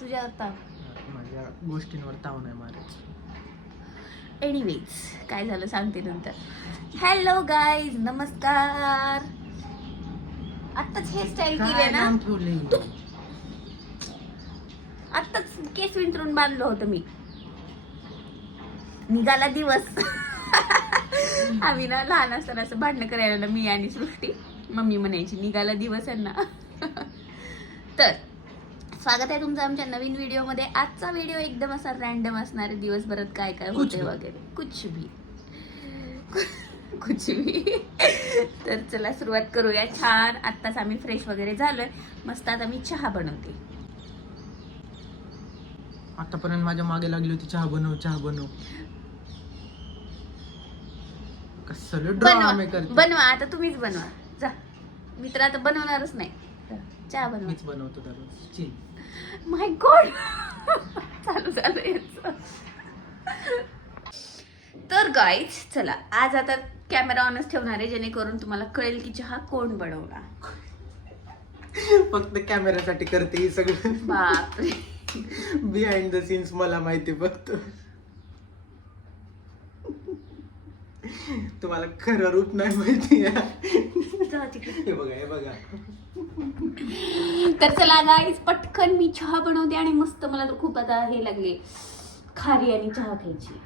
तुझ्या ताव. माझ्या गोष्टींवर ताव नाही मारायचं. एनिवेज काय झालं सांगते नंतर. हॅलो गाईज, नमस्कार. आत्ताच हेअरस्टाईल केले ना, आत्ताच केस विंचरून बांधलं होतं मी. निघाला दिवस. आम्ही ना लहान असताना असं भांडणं करायला मी आणि सृष्टी. मम्मी म्हणायची निघाला दिवस आहे ना. तर स्वागत आहे तुमचं आमच्या नवीन व्हिडिओमध्ये. आजचा व्हिडिओ एकदम असा रॅन्डम असणार आहे. दिवसभरात काय काय होते वगैरे कुछ भी. तर चला सुरुवात करूया. छान आत्ताच आम्ही फ्रेश वगैरे झालोय. मस्त आता मी चहा बनवते. आतापर्यंत माझ्या मागे लागली होती चहा बनव. कसं ड्रामे करते. बनवा आता तुम्हीच बनवा. जा, मी तर आता बनवणारच नाही. चहा बनवा. मीच बनवतो दररोज. चिल. माय गॉड. चालू याचं. तर गाईज चला, आज आता कॅमेरा ऑनच ठेवणार आहे जेणेकरून तुम्हाला कळेल की चहा कोण बनवला. फक्त कॅमेरासाठी करते ही सगळं. बापरे. बिहाइंड द सीन्स मला माहिती फक्त. तुम्हाला खरं रूप नाही माहिती. हे बघा. तर चला गाईज पटकन मी चहा बनवते. आणि मस्त मला तर खूप आता हे लागले खारी आणि चहा खायची.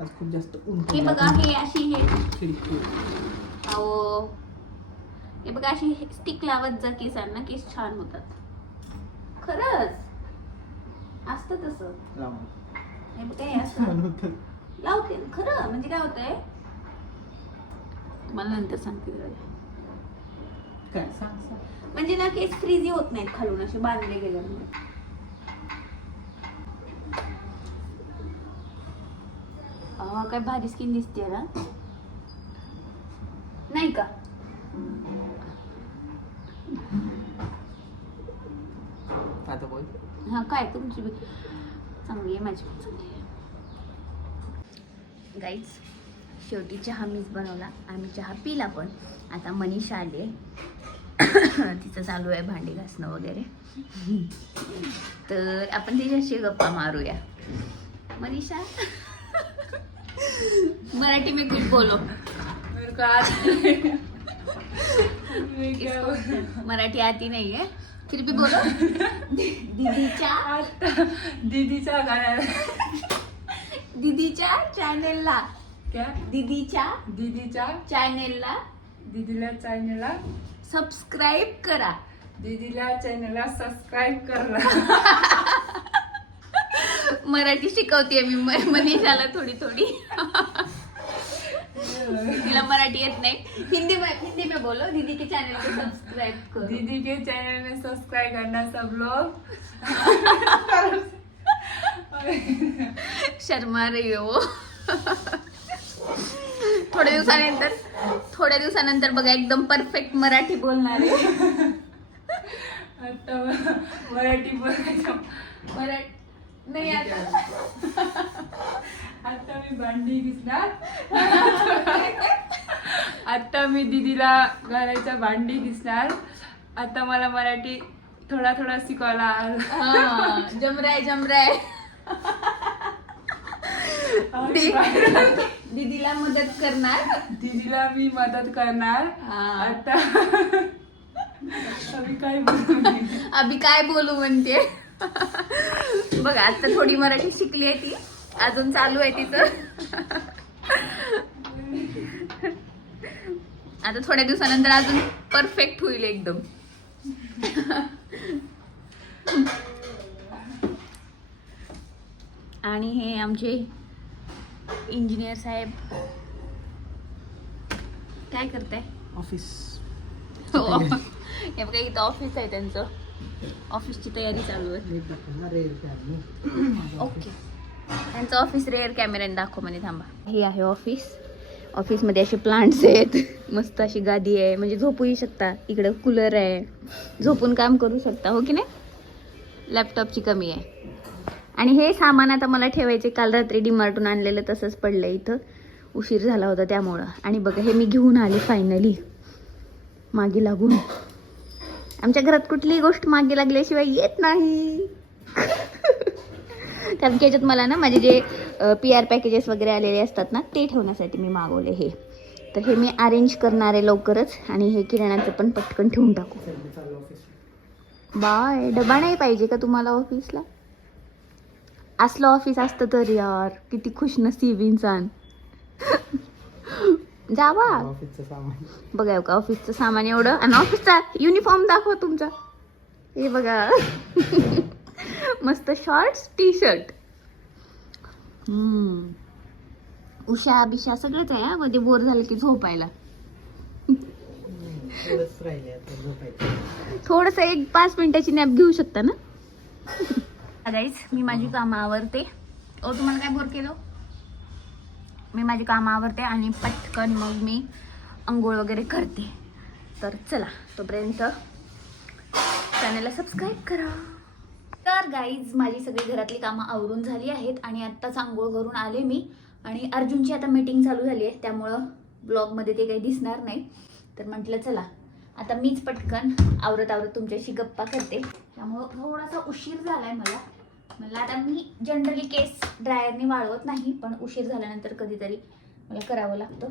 आज खूप जास्त ऊन. हे बघा, हे अशी हे खिडकी. अहो हे बघा, अशी स्टिक लावत जा केसांना, केस छान होतात. खरंच असतं तसं. हे बघा, हे असतं लावते खरं. म्हणजे काय होतंय मला नंतर सांगते. काय सांग. म्हणजे ना केस फ्रीजी होत नाहीत खालून असे बांधले गेल्यामुळे. काय भारी स्किन दिसते ना, नाही का? आता बोल. हा काय तुमची चांगली आहे, माझी पण चांगली आहे. गाईज शेवटी चहा मीच बनवला. आम्ही चहा पिला पण. आता मनीषा आली. तिचं चालू आहे भांडी घासणं वगैरे. तर आपण तिच्याशी गप्पा मारूया. मनीषा मराठी में कुछ बोलो. मराठी आती नहीं है फिर भी बोलो. दीदीच्या चॅनेलला क्या दीदीच्या चॅनेलला सबस्क्राईब करा. दीदीला चॅनलला सबस्क्राईब करा. मराठी शिकवते मी मनीषाला थोडी. तिला मराठी येत नाही. हिंदी में बोलो. दीदी के चैनल को सब्सक्राइब करो. दीदी के चैनल में सब्सक्राइब करना सब लोग. शर्मा रही हो. थोड्या दिवसानंतर बघा एकदम परफेक्ट मराठी बोलणार आहे. आता मराठी बोलायचं. नाही आता मी भांडी घिसणार. आता मी दीदीला घालायच्या भांडी घिसणार. आता मला मराठी थोडा शिकवायला. जमराय. दीदीला मदत करणार. दीदीला मी मदत करणार. आता अभी काय बोलू म्हणते. बघा आता थोडी मराठी शिकली आहे ती. अजून चालू आहे तिचं. आता थोड्या दिवसानंतर अजून परफेक्ट होईल एकदम. आणि हे आमचे इंजिनियर साहेब काय करताय? ऑफिस. हे बघा इथं ऑफिस आहे त्यांचं. ऑफिसची तयारी चालू आहे. ओके, त्यांचं ऑफिस रेअर कॅमेऱ्याने दाखव म्हणे. थांबा, हे आहे ऑफिस. ऑफिसमध्ये असे प्लांट्स आहेत. मस्त अशी गादी आहे, म्हणजे झोपूही शकता. इकडं कूलर आहे, झोपून काम करू शकता. हो की नाही? लॅपटॉपची कमी आहे. आणि हे सामान आता मला ठेवायचे. काल रात्री डीमार्टून आणलेलं तसंच पडलं इथं. उशीर झाला होता त्यामुळं. आणि बघा हे मी घेऊन आले फायनली, मागे लागून. आमच्या घरात कुठलीही गोष्ट मागे लागल्याशिवाय येत नाही. कारण की याच्यात मला ना माझे जे PR पॅकेजेस वगैरे आलेले असतात ना ते ठेवण्यासाठी मी मागवले हे. तर हे मी अरेंज करणार आहे लवकरच. आणि हे किराणाचं पण पटकन ठेवून टाकू. बाय. डबा नाही पाहिजे का तुम्हाला ऑफिसला? असलं ऑफिस असतं तर यार किती खुश नसीब इंसान. जावा. ऑफिसचं सामान बघा का ऑफिसचं सामान एवढं. आणि ऑफिसचा युनिफॉर्म दाखवा तुमचा. हे बघा. मस्त शॉर्ट्स टी-शर्ट. उषा बिशा सगळंच आहे. मध्ये बोर झालं की झोपायला. थोडंच राहिले आता झोपायचं. थोडस एक 5 मिनिटाची नॅप घेऊ शकता ना. गाईज मी माझी कामं आवरते. तुम्हाला काय बोर केलं? मी माझी कामं आवरते आणि पटकन मग मी अंघोळ वगैरे करते. तर चला तोपर्यंत चॅनलला सबस्क्राईब करा. तर गाईज माझी सगळी घरातली कामं आवरून झाली आहेत आणि आत्ताच अंघोळ करून आले मी. आणि अर्जुनची आता मीटिंग चालू झाली आहे त्यामुळं ब्लॉगमध्ये ते काही दिसणार नाही. तर म्हटलं चला आता मीच पटकन आवरत तुमच्याशी गप्पा करते. त्यामुळं थोडासा उशीर झालाय मला. म्हणलं आता मी जनरली केस ड्रायरने वाळवत नाही पण उशीर झाल्यानंतर कधीतरी मला करावं लागतं.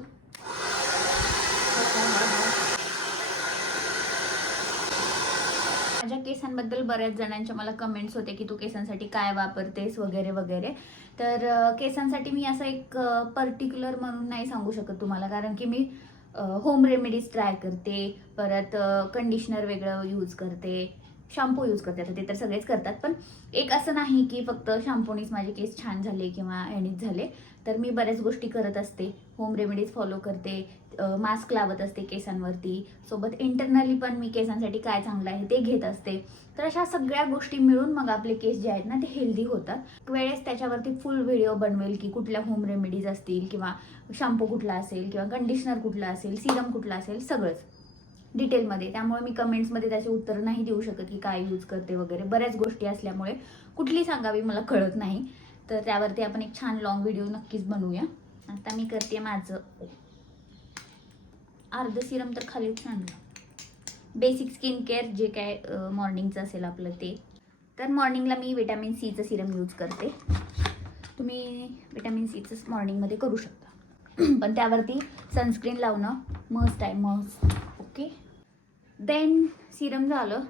माझ्या केसांबद्दल बऱ्याच जणांच्या मला कमेंट्स होते की तू केसांसाठी काय वापरतेस वगैरे वगैरे. तर केसांसाठी मी असं एक पर्टिक्युलर म्हणून नाही सांगू शकत तुम्हाला. कारण की मी होम रेमेडीज ट्राय करते. परत कंडिशनर वेगळं यूज करते. शॅम्पू यूज करते. आता ते तर सगळेच करतात पण एक असं नाही की फक्त शॅम्पूनीच माझे केस छान झाले किंवा ह्यानीच झाले. तर मी बऱ्याच गोष्टी करत असते. होम रेमेडीज फॉलो करते. मास्क लावत असते केसांवरती. सोबत इंटरनली पण मी केसांसाठी काय चांगलं आहे ते घेत असते. तर अशा सगळ्या गोष्टी मिळून मग आपले केस जे आहेत ना ते हेल्दी होतात. वेळेस त्याच्यावरती फुल व्हिडिओ बनवेल की कुठल्या होम रेमेडीज असतील किंवा शॅम्पू कुठला असेल किंवा कंडिशनर कुठला असेल, सिरम कुठला असेल, सगळंच डिटेलमध्ये. त्यामुळे मी कमेंट्समध्ये त्याचे उत्तर नाही देऊ शकत की काय यूज करते वगैरे. बऱ्याच गोष्टी असल्यामुळे कुठली सांगावी मला कळत नाही. तर त्यावरती आपण एक छान लॉंग व्हिडिओ नक्कीच बनवूया. आता मी करते माझं अर्ध सिरम तर खालीच आणलं. बेसिक स्किन केअर जे काय मॉर्निंगचं असेल आपलं ते. तर मॉर्निंगला मी विटॅमिन सीचं सिरम यूज करते. तुम्ही विटॅमिन सीचं मॉर्निंगमध्ये करू शकता. पण त्यावरती सनस्क्रीन लावणं मस्ट आहे, मस्ट. ओके. देन सिरम झालं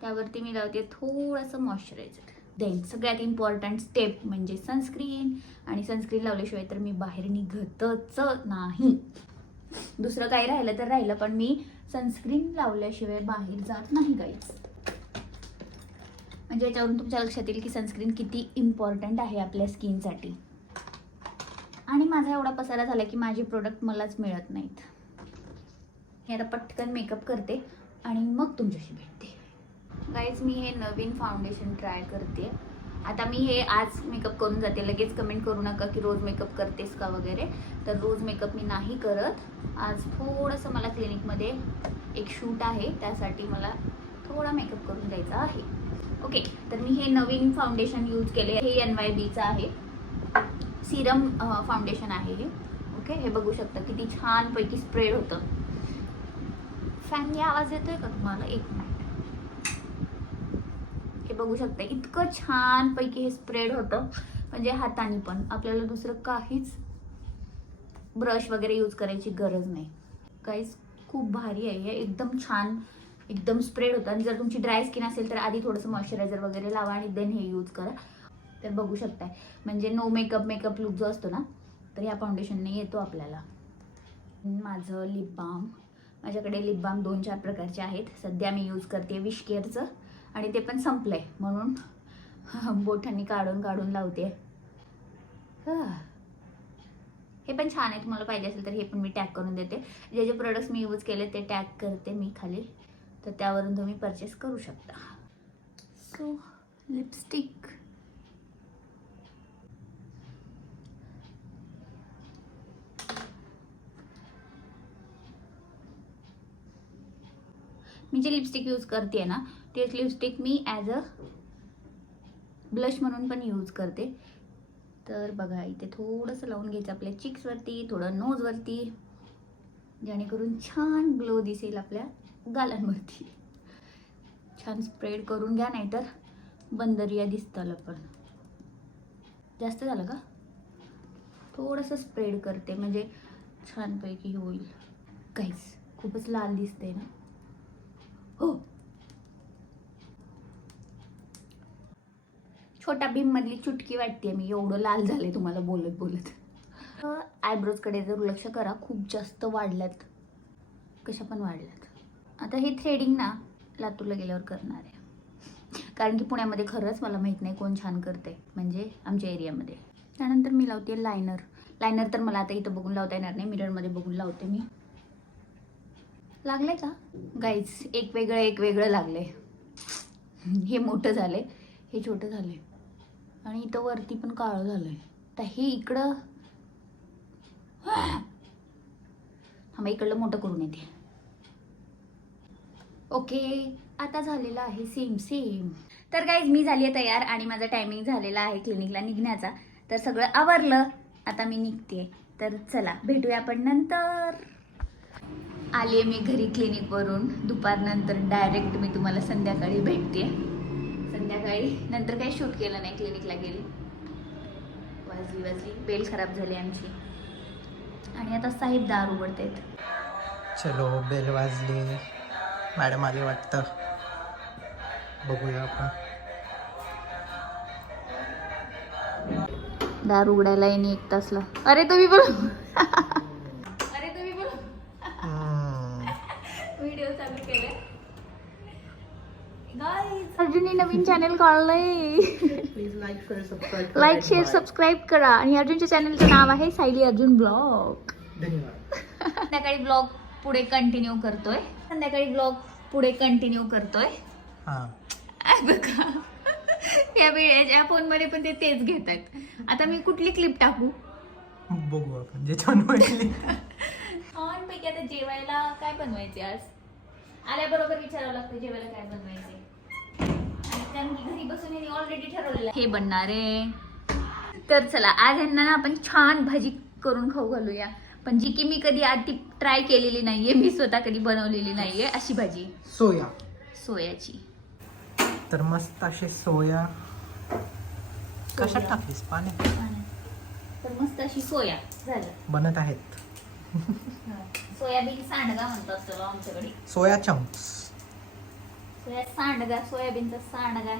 त्यावरती मी लावते थोडंसं मॉइश्चरायझर. देन सगळ्यात इम्पॉर्टंट स्टेप म्हणजे सनस्क्रीन. आणि सनस्क्रीन लावल्याशिवाय तर मी बाहेर निघतच नाही. दुसरं काही राहिलं तर राहिलं पण मी सनस्क्रीन लावल्याशिवाय बाहेर जात नाही गाईज. म्हणजे याच्यावरून तुमच्या लक्षात येईल की सनस्क्रीन किती इम्पॉर्टंट आहे आपल्या स्किनसाठी. आणि माझा एवढा पसारा झाला की माझे प्रोडक्ट मलाच मिळत नाहीत. मी आता पटकन मेकअप करते आणि मग तुमच्याशी भेटते. गाईज मी हे नवीन फाउंडेशन ट्राय करते. आता मी हे आज मेकअप करून जाते. लगेच कमेंट करू नका की रोज मेकअप करतेस का वगैरे. तर रोज मेकअप मी नाही करत. आज थोडंसं मला क्लिनिकमध्ये एक शूट आहे त्यासाठी मला थोडा मेकअप करून द्यायचा आहे. ओके. तर मी हे नवीन फाउंडेशन यूज केले. हे NYBचं आहे. सिरम फाउंडेशन आहे हे. ओके. हे बघू शकता किती छानपैकी स्प्रेड होतं. फॅनने आवाज येतोय का तुम्हाला? एक मिनिट. हे बघू शकता इतकं छानपैकी हे स्प्रेड होतं. म्हणजे हाताने पण आपल्याला दुसरं काहीच ब्रश वगैरे यूज करायची गरज नाही. गाईज खूप भारी आहे हे. एकदम छान एकदम स्प्रेड होतं. आणि जर तुमची ड्राय स्किन असेल तर आधी थोडंसं मॉइश्चरायझर वगैरे लावा आणि देन हे यूज करा. तर बघू शकताय म्हणजे नो मेकअप लुक जो असतो ना तर ह्या फाउंडेशनने येतो आपल्याला. माझं लिप बाम. माझ्याकडे लिप बाम 2-4 प्रकारचे आहेत. सध्या मी यूज करते विश केअरचं आणि ते पण संपलंय म्हणून बोटांनी काढून लावते. हे पण छान आहे. तुम्हाला पाहिजे असेल तर हे पण मी टॅग करून देते. जे जे प्रोडक्ट्स मी यूज केले ते टॅग करते मी खाली. तर त्यावरून तुम्ही परचेस करू शकता. So lipstick. मी जे लिपस्टिक यूज करते ना तेच lipstick me as a blush म्हणून पण यूज करते. तर बघा इथे थोडंसं लावून घ्यायचं आपल्या चिक्सवरती, थोडं नोजवरती, जेणेकरून छान ग्लो दिसेल आपल्या गालांवरती. छान स्प्रेड करून घ्या नाहीतर बंदरिया दिसताला पण जास्त झालं का? थोडंसं स्प्रेड करते म्हणजे छानपैकी होईल. काहीच खूपच लाल दिसते ना. हो, छोटा भीम मधली चुटकी वाटते मी, एवढं लाल झाले तुम्हाला बोलत बोलत. आयब्रोजकडे दुर्लक्ष करा, खूप जास्त वाढल्यात, कशा पण वाढल्यात. आता हे थ्रेडिंग ना लातूरला गेल्यावर करणार आहे, कारण की पुण्यामध्ये खरंच मला माहीत नाही कोण छान करते, म्हणजे आमच्या एरियामध्ये. त्यानंतर मी लावते लायनर. लायनर तर मला आता इथं बघून लावता येणार नाही, मिररमध्ये बघून लावते मी. लागले का गाईज? एक वेगळं लागले. हे मोठं झाले, हे छोटं झाले, आणि इथं वरती पण काळं झालंय. तर हे इकडं हा इकडलं मोठं करून येते. ओके, आता झालेलं आहे सेम. तर गाईज मी झाली आहे तयार आणि माझा टायमिंग झालेला आहे क्लिनिकला निघण्याचा. तर सगळं आवरलं, आता मी निघते. तर चला भेटूया आपण नंतर. आले मी घरी क्लिनिकवरून. दुपारनंतर डायरेक्ट मी तुम्हाला संध्याकाळी भेटते. संध्याकाळी नंतर काही शूट केलं नाही, क्लिनिकला गेली. वाजली बेल खराब झाली आमची, आणि आता साहेब दार उघडतायत. चलो, बेल वाजली, मॅडम आली वाटतं, बघूया आपण. दार उघडायला येणे 1 तासला. अरे तुम्ही बोल व्हिडिओ चालू केले. अर्जुनने नवीन चॅनल काढलंय. प्लीज लाईक शेअर सबस्क्राईब करा. आणि अर्जुनच्या चॅनलचं नाव आहे सायली अर्जुन ब्लॉग. धन्यवाद. संध्याकाळी ब्लॉग पुढे कंटिन्यू करतोय. बघा, या फोनमध्ये पण ते तेच घेतात. आता मी कुठली क्लिप टाकू? बघू आपण जे छान वाटली. छानपैकी. आता जेवायला काय बनवायचे आज? आल्याबरोबर विचारावं लागतं जेवायला काय बनवायचे. कारण की घरी बसून यांनी ऑलरेडी ठरवलेलं हे बनणार आहे. तर चला, आज यांना ना आपण छान भाजी करून खाऊ घालूया, पण जी की मी कधी आधी ट्राय केलेली नाहीये, मी स्वतः कधी बनवलेली नाहीये अशी भाजी. सोयाची. तर मस्त अशी सोया. कशात टाकलीस? पाण्यात. तर मस्त अशी सोया झालं बनत आहेत. सोयाबीन सांडगा म्हणतात त्याला आमच्याकडे. Soya chunks. सोयाबीनचा सांडगा.